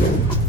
Thank you.